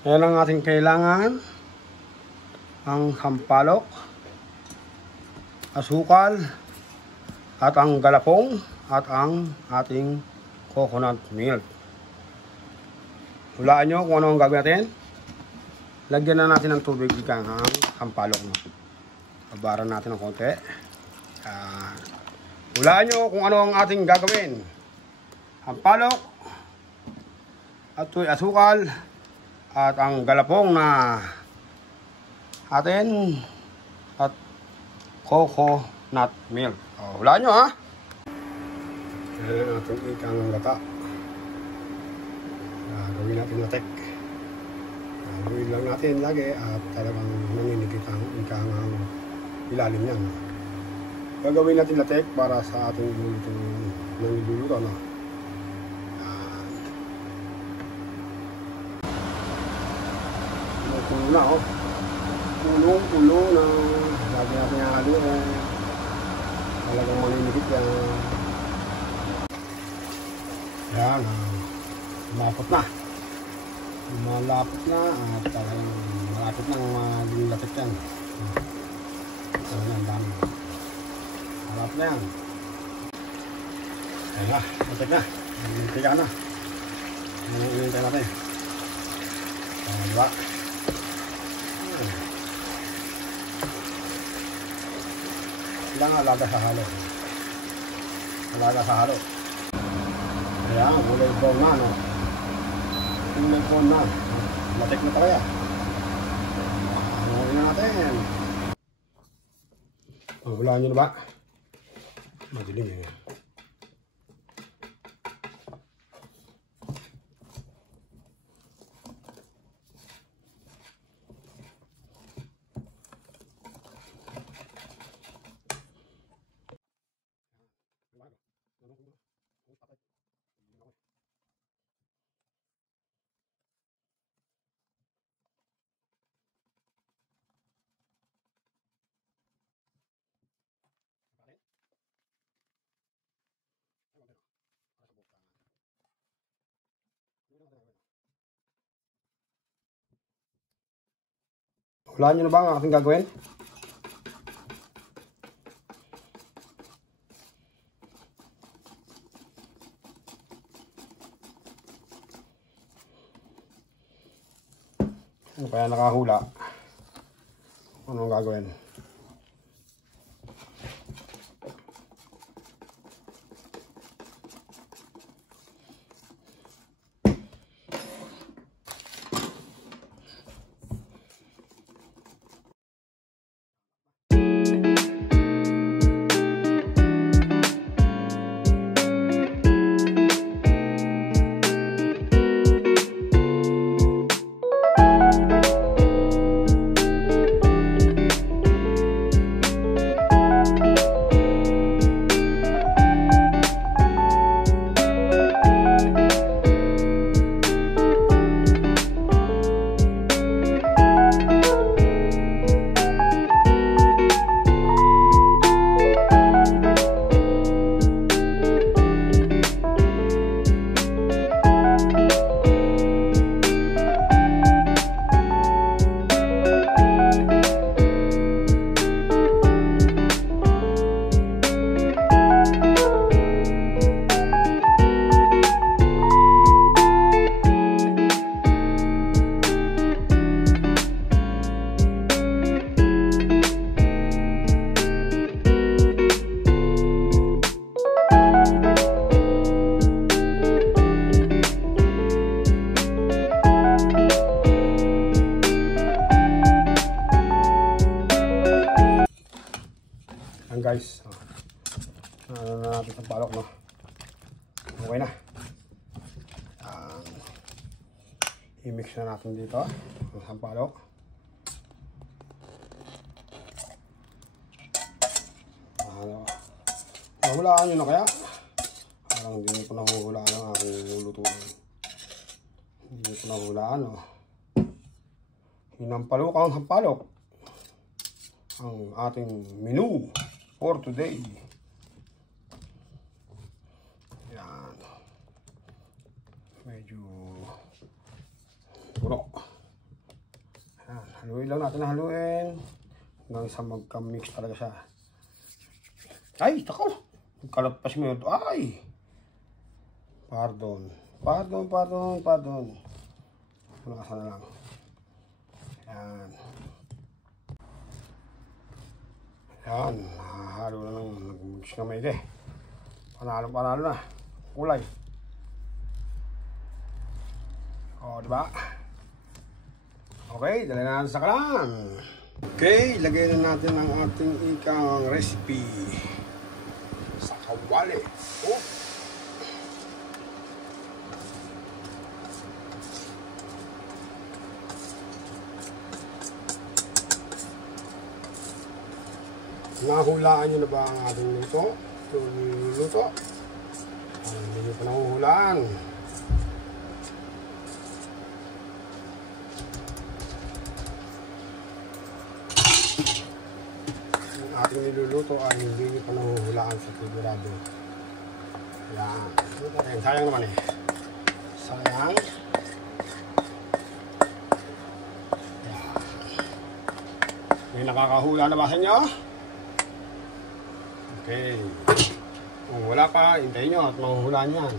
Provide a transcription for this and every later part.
Ayan ang ating kailangan. Ang sampalok, asukal, at ang galapong, at ang ating coconut milk. Hulaan nyo kung ano ang gagawin natin. Lagyan na natin ng tubig ikang ang sampalok. Babaran natin ng konti. Hulaan nyo kung ano ang ating gagawin. Sampalok, at asukal, at ang galapong na atin, at coconut milk. Hulaan nyo ha. Ayan ang ating ikang gata. Gawin natin latek. Gawin lang natin lagi at talagang nanginigit ang ikang ilalim yan. Gagawin natin latek para sa ating niluluto. Pulo na pulo na lagi natin yung halo talagang maninigit yan. Yan, lumapot na, lumalapot na at talagang malapit na malapit yan. Yan, dami malapit na yan. Ayan na, malapit na, manitiga na. Ano yung inintay natin? Diba? Kailangan alaga sa halo. Alaga sa halo. Ayan, kulay brown na, no? Kulay brown na. Latik na talaga. Ano na natin? Hulaan nyo na ba? Madilim yun. Hulaan nyo na ba ang aking gagawin? Ano kaya nakahula? Anong gagawin? Guys, ano na natin sa palok, no? Okay na. I-mix na natin dito ang sampalok. Nahulaan nyo na kaya? Parang hindi ko nahuhulaan ang aking lulutuin. Hindi ko nahuhulaan, no? Hinampalok ang sampalok. ang ating menu for today. Yan. Medyo puro. Yan. Haluin lang natin, haluin. Hanggang sa magka-mix talaga siya. Ay, tako! Kalagpas mo yun. Ay! Pardon. Nakasan na lang. Yan. Yan. Halo na lang. Nag-mix na maigi. Panalo na. Kulay. O, diba? Okay, dali na natin sa kalan. Okay, lagay na natin ang ating ikang recipe sa kawali. Oh. Nahulaan nyo na ba ang ating luto? Hindi nyo pa nahuhulaan. Ang ating niluluto ay hindi nyo pa nahuhulaan sa sigurado. Yan. Sayang naman eh. Sayang. Yan. May nakakahula na ba sa inyo? Okay. Kung wala pa, hintayin nyo at mahuhulaan yan.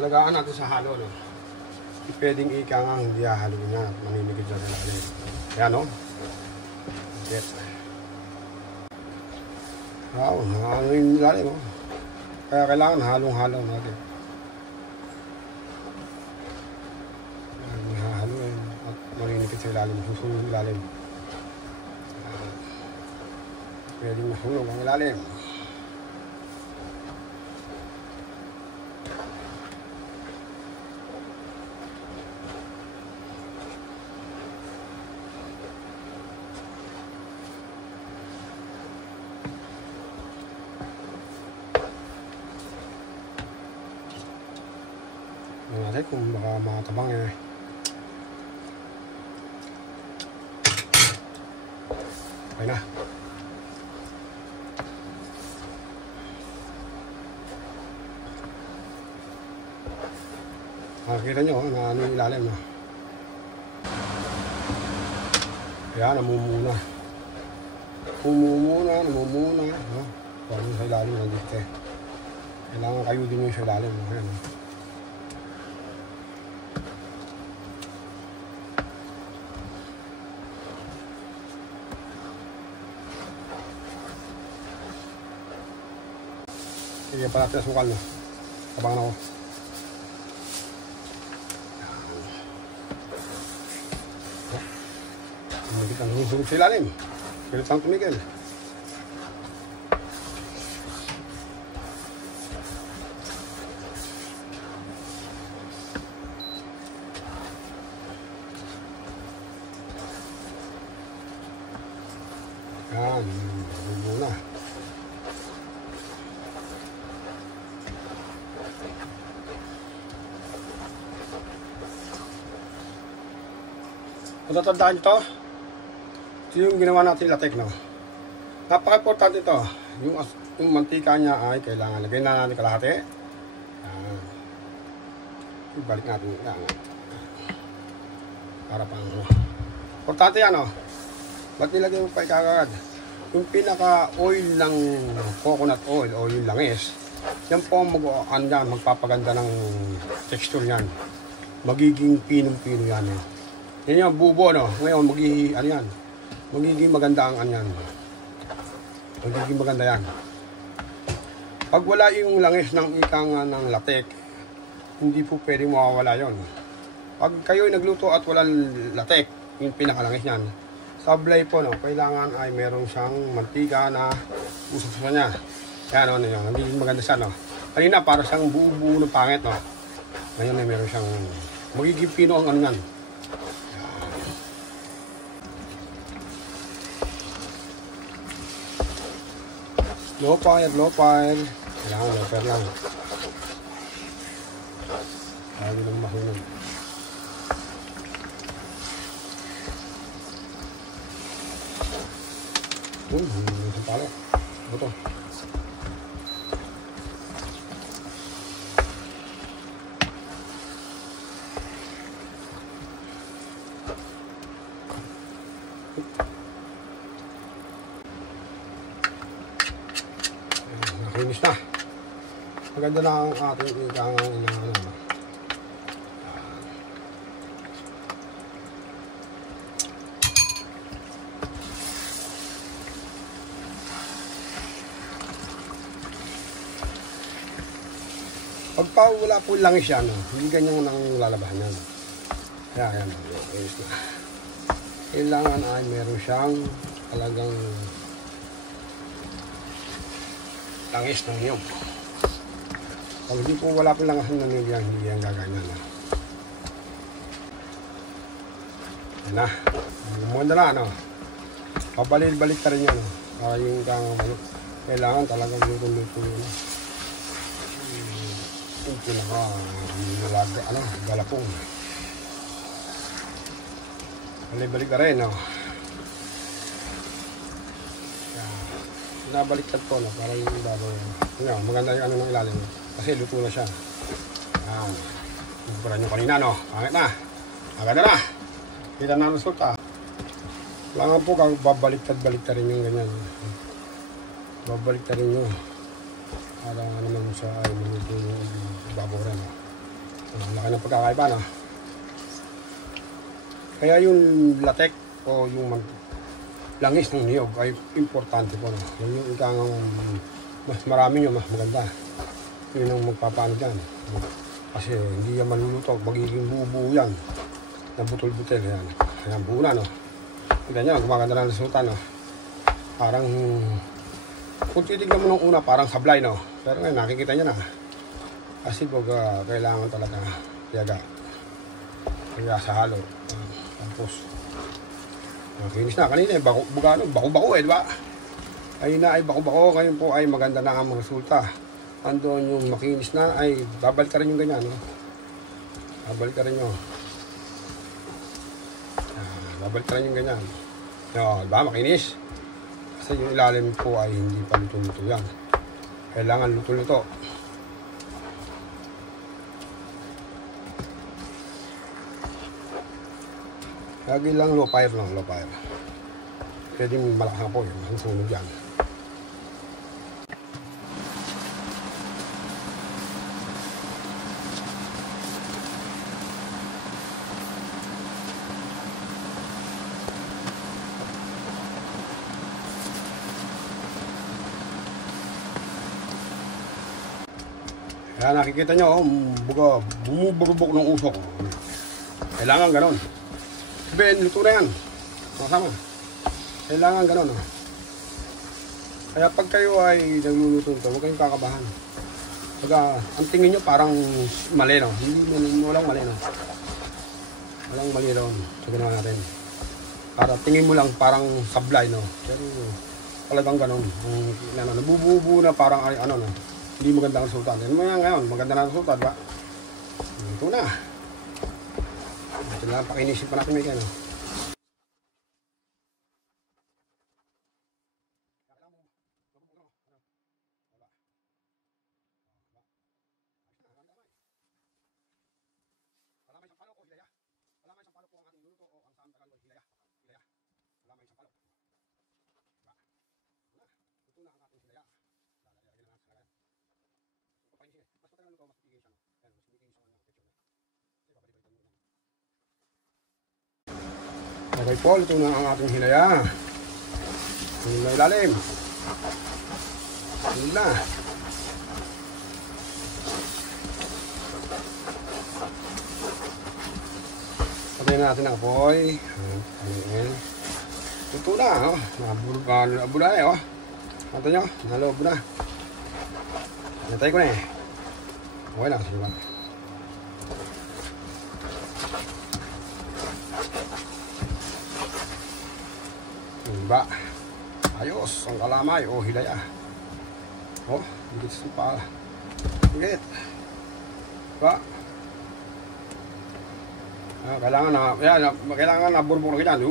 Alagaan natin sa halo, no? Pwedeng ika nga hindi hahaluin na at maninigid na rin. Ayan, no? Yes. Wow, hangin lalim, no? Kaya kailangan halong-halong natin. Hahaluin at maninigid sa ilalim, susunod ilalim. Pwedeng mahulog ang ilalim. Tingnan natin kung baka makatabang eh. Okay na. Makikita nyo na ano yung ilalim, no? Kaya namumuna. Namumuna, no? Parang sa ilalim ng dito. Kailangan kayo din yung sa ilalim, no? Ayan, no? Sige pa natin sa sukal, no? Kabangan ako. Tumigil ang huhulog sa ilalim. Pilit ang tumigil. Yan, muna. Matatandaan nyo to? Ito yung ginawa natin latek, no? Napaka-importante ito. Yung mantika niya ay kailangan lagay na natin kalahati. Balik natin yan. Para pang importante yan, no? Ba't nilagay mo pa ikagagad? Yung pinaka-oil ng coconut oil o yung langis, yan po magpapaganda ng texture yan. Magiging pinong-pino yan, no? Yan yung bubo, no? Ngayon, magiging maganda ang anyan. Magiging maganda yan. Pag wala yung langis ng ikang ng latek, hindi po pwedeng mawawala yon. Pag kayo nagluto at walang latek, yung pinakalangis niyan, sablay po, no? Kailangan ay meron siyang mantika na usap sa niya. Yan, no? Yun. Magiging maganda siya, no? Kanina, para siyang buo-buo ng pangit, no? Ngayon ay meron siyang magiging pino ang ano yan. Low fire. Kailangan low fire lang. Ayaw nang mahulog. Ito palo. Ito. Nakinis na. Maganda na ang ating ikangang inaano. Pagpa wala po langis yan, hindi ganyan nang lalabahan yan. Kaya yan, ayos na. Kailangan ay meron siyang talagang langis ng niyog. Pag hindi po wala po langis ng niyog yan, hindi yan gaganyan na. Yan na. Gumanda na, ano. Pabalik-balik ka rin yan. Para yung kailangan talagang luto-luto yun. Yung pinaka galapong. Balik-balik na rin, no. Nabaliktad ko, no, para yung bago. Maganda yung ano ng ilalim. Kasi luto na siya. Yan. Ibukuran nyo kanina, no. Pangit na. Maganda na. Kita na ang resulta. Kailangan po kang babaliktad-baliktad rin yung ganyan. Babaliktad rin nyo. Para naman sa ay maluto yung bago rin. Laki ng pagkakaiba, no. Kaya yung latek o yung langis ng niyog ay importante po, no. Yung ikangang mas marami nyo, mas maganda. Yun ang magpapaano dyan. Kasi hindi yan maluluto. Magiging buo-buo yan. Nabutol-butel yan. Ayan, buo na, no. Ganyan, gumaganda na ng resulta, no. Parang kung titignan mo nung una, parang sablay, no. Pero ngayon, nakikita nyo na. Kasi kailangan talaga tiyaga. Kaya sa halo. Tapos, nakinis na. Kanina, bako-bako di ba? Ayun na ay bako-bako. Ngayon po ay maganda na ang resulta. Andun yung makinis na, ay babalik ka rin yung ganyan, no? Babalik ka rin nyo. Babalik ka rin yung ganyan. No, diba? Makinis. Kasi yung ilalim po ay hindi pa luto-luto yan. Kailangan luto-luto. Lagi lang low fire lang, low fire. Pwedeng malakas na po yun, ang sunog yan. Kaya nakikita nyo, bumububok ng usok. Kailangan ganon. Ben, luto na yan. Masama. Kailangan ganon. Kaya pag kayo ay nagluluto ito, huwag kayong kakabahan. Pagka, ang tingin nyo parang mali, no? Hindi, walang mali, no? Walang mali ron sa ginawa natin. Para tingin mo lang parang sablay, no? Pero talagang ganon. Nabubuo na parang ano, no? Hindi maganda ang resulta. Yan mo yan ngayon. Maganda na ang resulta, diba? Ito na. Ito na lang, pakinisin pa natin may kaya, no? Okay po, ito na ang ating hinaya. Hindi na ilalim. Hindi na. Patayin natin ang apoy. Ito na, oh. Nabula eh, oh. Mata nyo, naloob na. Natay ko na eh. Okay lang, sige lang. Diba? Ayos, ang kalamay o hilaya. Oh, higit sa pala. Higit. Diba? Kailangan na, yan, kailangan na burbur na ganyan.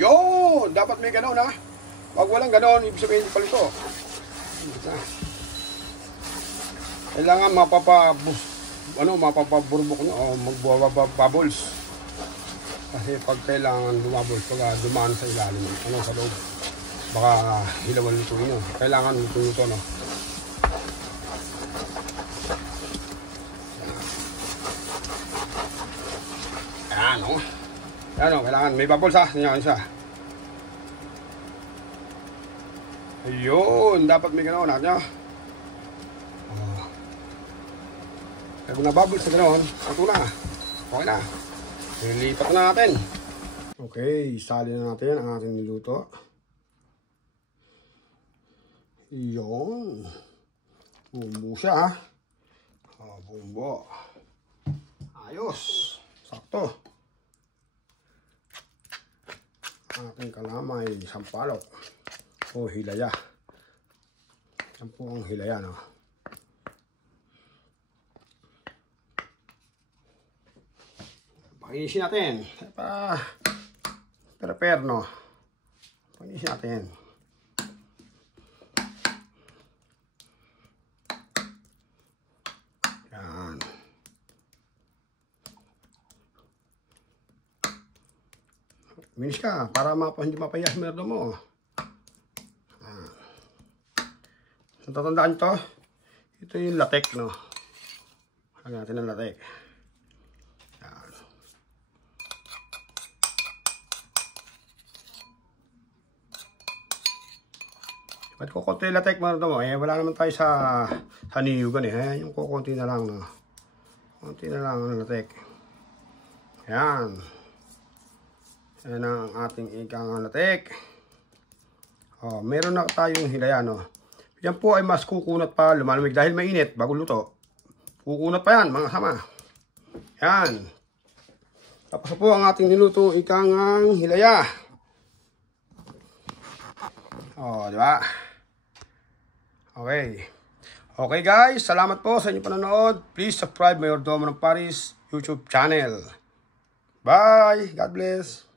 Yun! Dapat may gano'n, ha? Pag walang ganon, ibig sabihin hindi palito. Kailangan mapapaburbok nyo o magbubbles. Kasi pag kailangan bumabbles, pag dumaan sa ilalim, sa loob, baka hilawan lutuin nyo. Kailangan luto-luto, no? Ayan, no? Ayan, no? Kailangan may bubbles, ha? Sinyakan siya. Ayun, dapat may ganoon, nyo. Kaya kung nabubbles sa ganoon, ito na. Okay na. Nilipat na natin. Okay, isali na natin ang ating niluto. Yun. Bumbo siya, ha. Bumbo. Ayos. Sakto. Ating kalamay, sampalok. O hilaya. Yan po ang hilaya, no. Painisin natin. Prepare, no. Painisin natin. Yan. Finish ka para hindi mapayas merdo mo. So, tatandaan to. Ito yung latek, no. Hanggang natin ang latek. Ba't kukunti latek mo mo? Wala naman tayo sa niyugan eh. Yung kukunti na lang, no. Kunti na lang ang latek. Ayan. Ayan ang ating ikang latek. Meron na tayong hilaya, no. Yan po ay mas kukunat pa lumalamig dahil mainit bago luto. Kukunat pa yan, mga sama. Ayan. Tapos po ang ating niluto ikang hilaya. Di ba? Okay. Okay guys, salamat po sa inyong panonood. Please subscribe Mayordomo ng Paris YouTube channel. Bye! God bless!